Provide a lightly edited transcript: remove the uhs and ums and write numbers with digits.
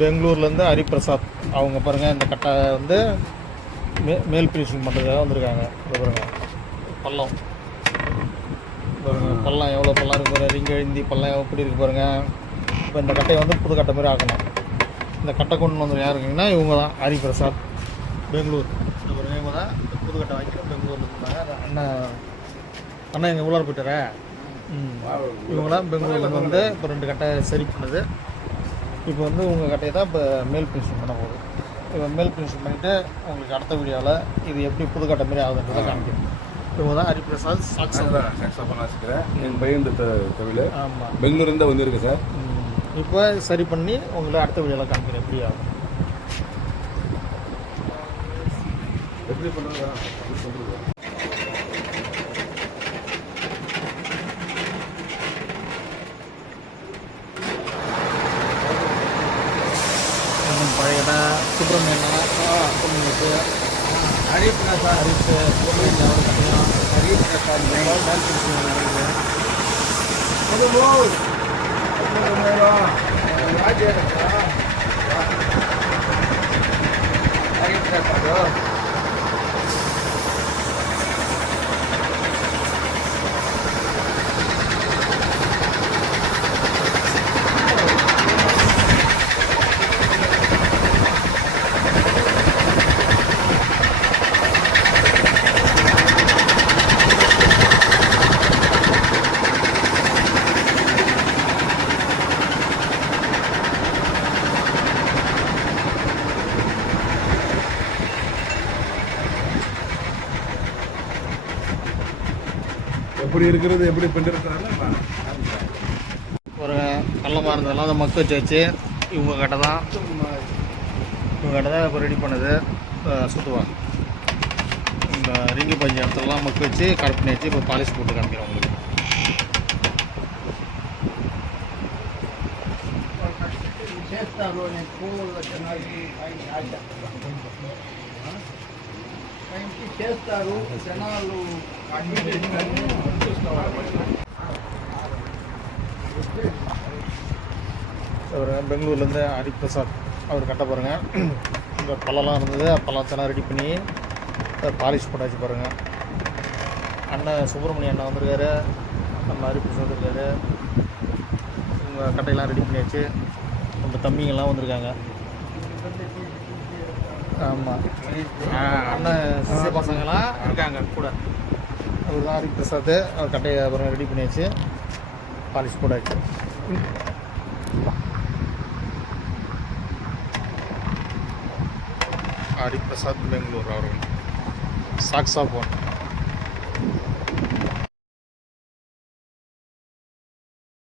பெங்களூர்லேருந்து ஹரிபிரசாத் அவங்க பாருங்கள். இந்த கட்டை வந்து மேல் ஃபினிஷிங் பண்ணுறதுக்காக வந்திருக்காங்க. இது பாருங்கள் பள்ளம் பாருங்கள், பள்ளம் எவ்வளோ பள்ளம் இருக்குது பாருங்கள். ரிங்கு எழுந்தி பள்ளம் எப்படி இருக்குது பாருங்கள். இப்போ இந்த கட்டையை வந்து புது கட்டை மாதிரி ஆக்கணும். இந்த கட்டை கொண்டு வந்து யார் இருக்கீங்கன்னா இவங்க தான், ஹரிபிரசாத் பெங்களூர். இவங்க தான் புது கட்டை வாங்கி பெங்களூரில் இருந்தாங்க. அண்ணா எங்கள் உள்ளார போயிட்டார. இவங்களாம் பெங்களூர்லேருந்து வந்து இப்போ 2 கட்டை சரி பண்ணுது. இப்போ வந்து உங்கள் கட்டையை தான் இப்போ மேல் ஃபினிஷிங் பண்ண போகுது. இப்போ மேல் ஃபினிஷிங் பண்ணிவிட்டு உங்களுக்கு அடுத்த வீடியோவில் இது எப்படி புது கட்டை மாதிரி ஆகுதுன்றதை காமிக்கிறேன். இவங்க தான் ஹரிபிரசாத் சாக்ஸாஃபோன் வாசிக்கிறேன். என் பையன் தமிழ். ஆமாம், பெங்களூர்லேருந்து வந்திருக்கு சார். இப்போ சரி பண்ணி உங்களை அடுத்த வீடியோவில் காமிக்கிறேன் எப்படி ஆகும். எப்படி பண்ணுறதா சொல்லுங்க. பழைய சுப்பிரமணியன் பொண்ணுங்களுக்கு ஹரிபிரசாத் எப்படி இருக்கிறது எப்படி பண்ணிருக்காங்க. ஒரு கள்ளமாக இருந்ததெல்லாம் அதை மக்க வச்சு இவங்க கடை தான் இப்போ ரெடி பண்ணுது. சுற்றுவாங்க இந்த ரிங்கி பஞ்சு இடத்துலலாம் மக்க வச்சு கரெக்ட் பண்ணி வச்சு இப்போ பாலிஷ் போட்டு காமிக்கிறோம் உங்களுக்கு. చేస్తారు జనాలు பெங்களூர்லேருந்து ஹரிபிரசாத் அவர் கட்ட பாருங்கள். இந்த பழம்லாம் இருந்தது, பழத்தெல்லாம் ரெடி பண்ணி பாலிஷ் போட்டாச்சு பாருங்கள். அண்ணன் சுப்பிரமணிய அண்ணன் வந்திருக்காரு, நம்ம ஹரிபிரசாத் இருக்காரு. இவங்க கட்டையெல்லாம் ரெடி பண்ணியாச்சு. நம்ம தம்பிங்கெல்லாம் வந்திருக்காங்க. ஆமாம், அண்ணன் சிசிய பசங்களாம் இருக்காங்க கூட. அவர் தான் ஹரிபிரசாத். அவர் கட்டையை அப்புறம் ரெடி பண்ணியாச்சு, பாலிஷ் போட்டாச்சு. ஹரிபிரசாத் பெங்களூர் அவர்கள் சாக்ஸாஃபோன்.